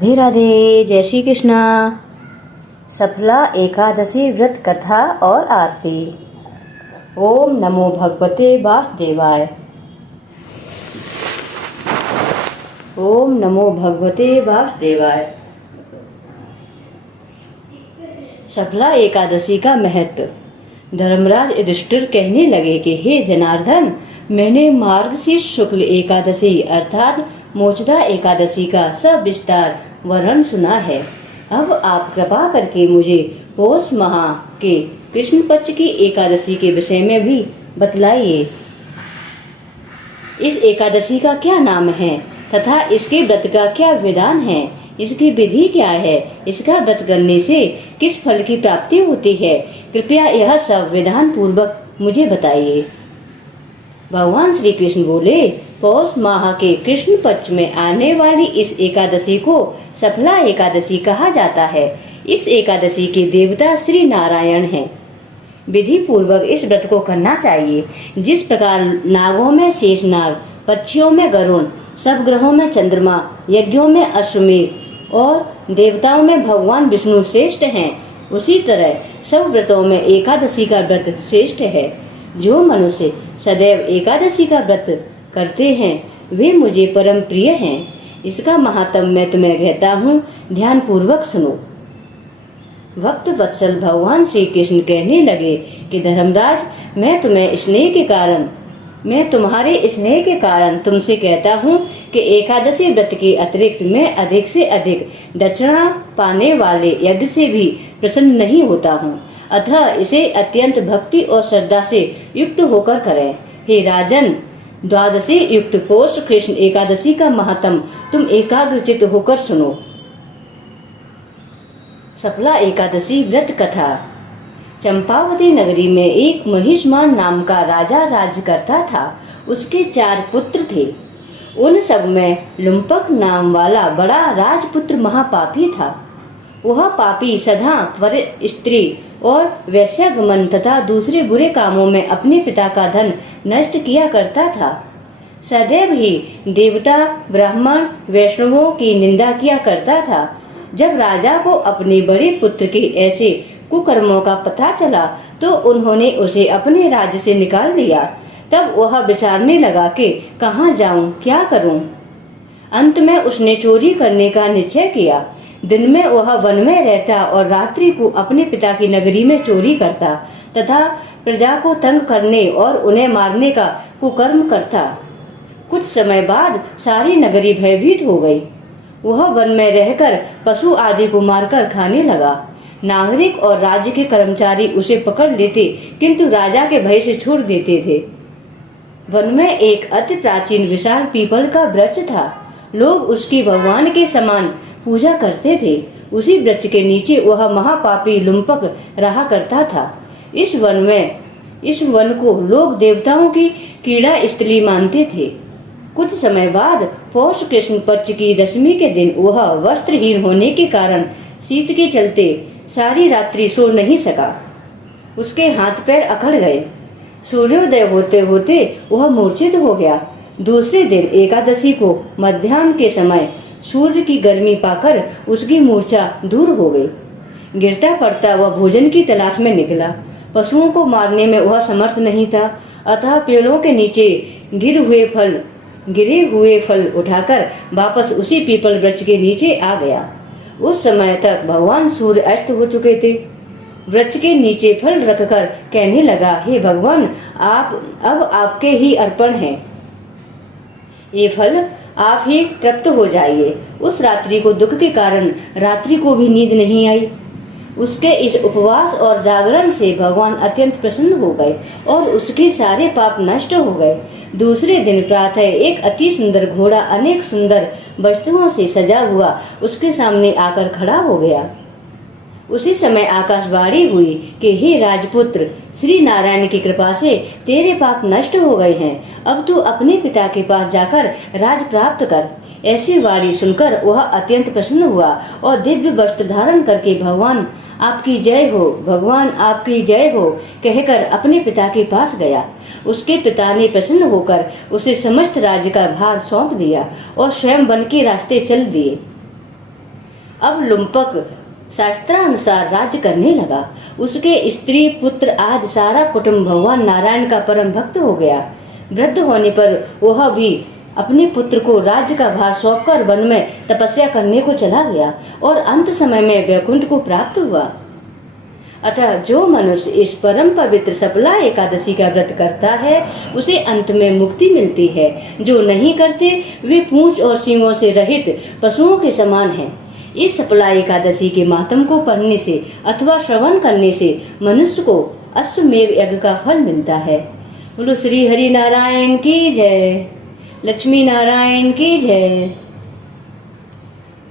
राधे राधे। जय श्री कृष्णा। सफला एकादशी व्रत कथा और आरती। ओम नमो भगवते वासुदेवाय। ओम नमो भगवते वासुदेवाय। सफला एकादशी का महत्व। धर्मराज युधिष्ठिर कहने लगे कि हे जनार्दन, मैंने मार्गशीर्ष शुक्ल एकादशी अर्थात मोक्षदा एकादशी का सविस्तार वर्णन सुना है। अब आप कृपा करके मुझे पौष माह के कृष्ण पक्ष की एकादशी के विषय में भी बतलाइए। इस एकादशी का क्या नाम है तथा इसके व्रत का क्या विधान है, इसकी विधि क्या है, इसका व्रत करने से किस फल की प्राप्ति होती है, कृपया यह सब विधान पूर्वक मुझे बताइए। भगवान श्री कृष्ण बोले, पौष माह के कृष्ण पक्ष में आने वाली इस एकादशी को सफला एकादशी कहा जाता है। इस एकादशी के देवता श्री नारायण हैं। विधि पूर्वक इस व्रत को करना चाहिए। जिस प्रकार नागों में शेषनाग, पक्षियों में गरुड़, सब ग्रहों में चंद्रमा, यज्ञों में अश्वमेध और देवताओं में भगवान विष्णु श्रेष्ठ हैं, उसी तरह सब व्रतों में एकादशी का व्रत श्रेष्ठ है। जो मनुष्य सदैव एकादशी का व्रत करते हैं वे मुझे परम प्रिय हैं। इसका महात्म मैं तुम्हें कहता हूँ, ध्यान पूर्वक सुनो। भक्त वत्सल भगवान श्री कृष्ण कहने लगे कि धर्मराज, मैं तुम्हारे स्नेह के कारण तुमसे कहता हूँ कि एकादशी व्रत के अतिरिक्त मैं अधिक से अधिक दक्षिणा पाने वाले यज्ञ से भी प्रसन्न नहीं होता हूँ। अतः इसे अत्यंत भक्ति और श्रद्धा से युक्त होकर करें। हे राजन, द्वादशी युक्त पौष कृष्ण एकादशी का महात्म तुम एकाग्रचित होकर सुनो। सफला एकादशी व्रत कथा। चंपावती नगरी में एक महिष्मान नाम का राजा राज्य करता था। उसके 4 पुत्र थे। उन सब में लुम्पक नाम वाला बड़ा राजपुत्र महापापी था। वह पापी सदा पर स्त्री और वैश्यागमन तथा दूसरे बुरे कामों में अपने पिता का धन नष्ट किया करता था। सदैव ही देवता, ब्राह्मण, वैष्णवों की निंदा किया करता था। जब राजा को अपने बड़े पुत्र के ऐसे कुकर्मों का पता चला तो उन्होंने उसे अपने राज्य से निकाल दिया। तब वह विचारने लगा कि कहाँ जाऊं, क्या करूं। अंत में उसने चोरी करने का निश्चय किया। दिन में वह वन में रहता और रात्रि को अपने पिता की नगरी में चोरी करता तथा प्रजा को तंग करने और उन्हें मारने का कुकर्म करता। कुछ समय बाद सारी नगरी भयभीत हो गई। वह वन में रहकर पशु आदि को मारकर खाने लगा। नागरिक और राज्य के कर्मचारी उसे पकड़ लेते किंतु राजा के भय से छोड़ देते थे। वन में एक अति प्राचीन विशाल पीपल का वृक्ष था। लोग उसकी भगवान के समान पूजा करते थे। उसी वृक्ष के नीचे वह महापापी लुम्पक रहा करता था। इस वन को लोग देवताओं की क्रीड़ा स्थली मानते थे। कुछ समय बाद पौष कृष्ण पक्ष की दशमी के दिन वह वस्त्रहीन होने के कारण शीत के चलते सारी रात्रि सो नहीं सका। उसके हाथ पैर अकड़ गए। सूर्योदय होते होते वह मूर्छित हो गया। दूसरे दिन एकादशी को मध्याह्न के समय सूर्य की गर्मी पाकर उसकी मूर्छा दूर हो गई। गिरता पड़ता वह भोजन की तलाश में निकला। पशुओं को मारने में वह समर्थ नहीं था, अतः पेड़ों के नीचे गिरे हुए फल उठाकर वापस उसी पीपल वृक्ष के नीचे आ गया। उस समय तक भगवान सूर्य अस्त हो चुके थे। वृक्ष के नीचे फल रखकर कहने लगा, हे भगवान, अब आपके ही अर्पण हैं। ये फल आप ही तृप्त हो जाइए। उस रात्रि को दुख के कारण रात्रि को भी नींद नहीं आई। उसके इस उपवास और जागरण से भगवान अत्यंत प्रसन्न हो गए और उसके सारे पाप नष्ट हो गए। दूसरे दिन प्रातः एक अति सुंदर घोड़ा अनेक सुंदर वस्तुओं से सजा हुआ उसके सामने आकर खड़ा हो गया। उसी समय आकाशवाणी हुई कि हे राजपुत्र, श्री नारायण की कृपा से तेरे पाप नष्ट हो गए हैं। अब तू अपने पिता के पास जाकर राज प्राप्त कर। ऐसी वाणी सुनकर वह अत्यंत प्रसन्न हुआ और दिव्य वस्त्र धारण करके भगवान आपकी जय हो, भगवान आपकी जय हो कहकर अपने पिता के पास गया। उसके पिता ने प्रसन्न होकर उसे समस्त राज्य का भार सौंप दिया और स्वयं वन के रास्ते चल दिए। अब लुम्पक शास्त्रानुसार राज्य करने लगा। उसके स्त्री पुत्र आदि सारा कुटुंब भगवान नारायण का परम भक्त हो गया। वृद्ध होने पर वह भी अपने पुत्र को राज्य का भार सौंपकर वन में तपस्या करने को चला गया और अंत समय में वैकुंठ को प्राप्त हुआ। अतः जो मनुष्य इस परम पवित्र सफला एकादशी का व्रत करता है उसे अंत में मुक्ति मिलती है। जो नहीं करते वे पूंछ और सींगों से रहित पशुओं के समान हैं। इस सफला एकादशी के मातम को पढ़ने से अथवा श्रवण करने से मनुष्य को अश्वमेध यज्ञ का फल मिलता है। बोलो श्री हरि नारायण की जय, लक्ष्मी नारायण की जय।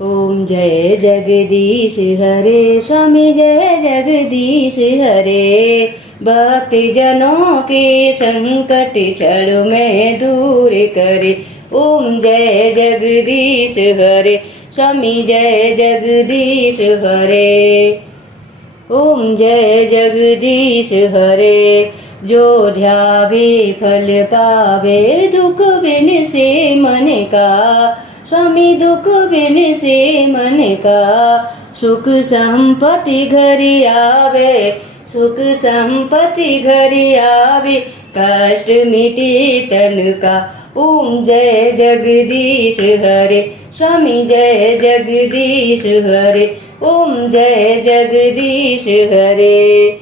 ओम जय जगदीश हरे, स्वामी जय जगदीश हरे। भक्ति जनों के संकट क्षण में दूर करे। ओम जय जगदीश हरे, स्वामी जय जगदीश हरे। ओम जय जगदीश हरे। जो ध्यावे फल पावे, दुख बिन से मन का। स्वामी दुख बिन से मन का। सुख संपत्ति घर आवे, सुख संपत्ति घर आवे। कष्ट मिटे तन का। ओम जय जगदीश हरे, स्वामी जय जगदीश हरे। ओम जय जगदीश हरे।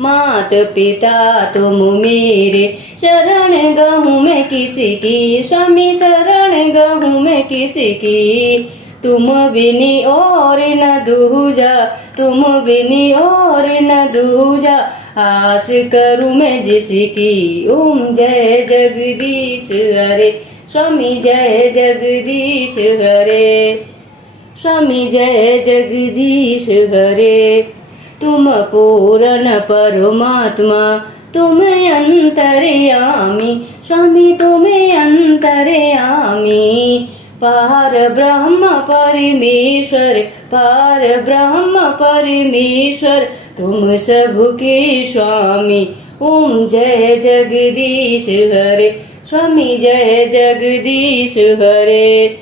मात पिता तुम मेरे, शरण गहूँ मैं किसी की। स्वामी शरण गहूँ मैं किसी की। तुम बिनी और न दूजा, तुम बिनी और न दूजा। आस करूँ मैं जिसकी। ओम जय जगदीश हरे, स्वामी जय जगदीश हरे। स्वामी जय जगदीश हरे। तुम पूर्ण परमात्मा, तुम अंतर्यामी। स्वामी तुम अंतर्यामी। पार ब्रह्म परमेश्वर, पार ब्रह्म परमेश्वर। तुम सबके स्वामी। ओम जय जगदीश हरे, स्वामी जय जगदीश हरे।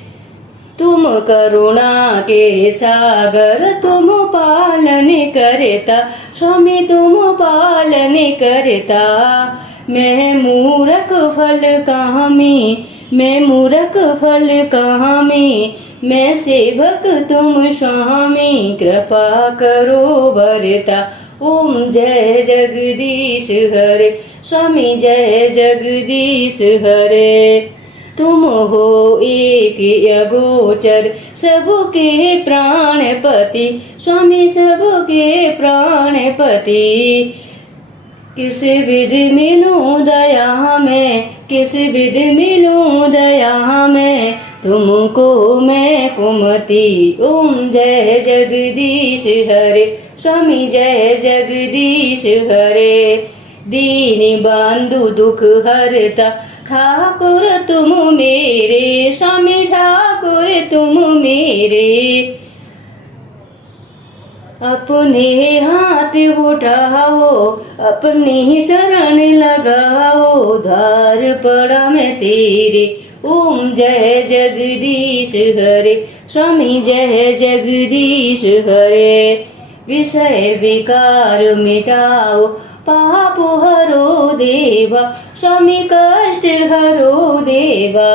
तुम करुणा के सागर, तुम पालन करता। स्वामी तुम पालन करता। मैं मूरख फल कामी, मैं मूरख फल कामी। मैं सेवक तुम स्वामी, कृपा करो बरता। ओम जय जगदीश हरे, स्वामी जय जगदीश हरे। तुम हो एक अगोचर, सबके प्राणपति। स्वामी सबके प्राणपति। किस विधि मिलूं दया में, किस विधि मिलूं दया में। तुमको मैं कुमति। ओम जय जगदीश हरे, स्वामी जय जगदीश हरे। दीन बंधु दुख हरता, ठाकुर तुम मेरे। स्वामी ठाकुर तुम मेरे। अपने हाथ उठाओ, अपनी शरण लगाओ। धार पड़ा मैं तेरे। ओम जय जगदीश हरे, स्वामी जय जगदीश हरे। विषय विकार मिटाओ, पाप हरो देवा। स्वामी कष्ट हरो देवा।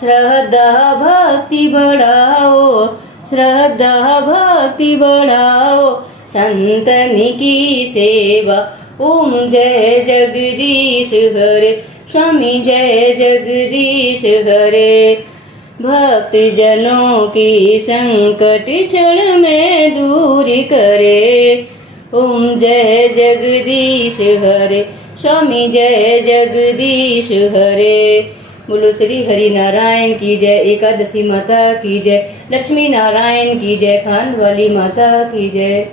श्रद्धा भक्ति बढ़ाओ, श्रद्धा भक्ति बढ़ाओ। संतन की सेवा। ओम जय जगदीश हरे, स्वामी जय जगदीश हरे। भक्त जनों की संकट क्षण में दूर करे। ओम जय जगदीश हरे, स्वामी जय जगदीश हरे। बोलो श्री हरि नारायण की जय, एकादशी माता की जय, लक्ष्मी नारायण की जय, खान वाली माता की जय।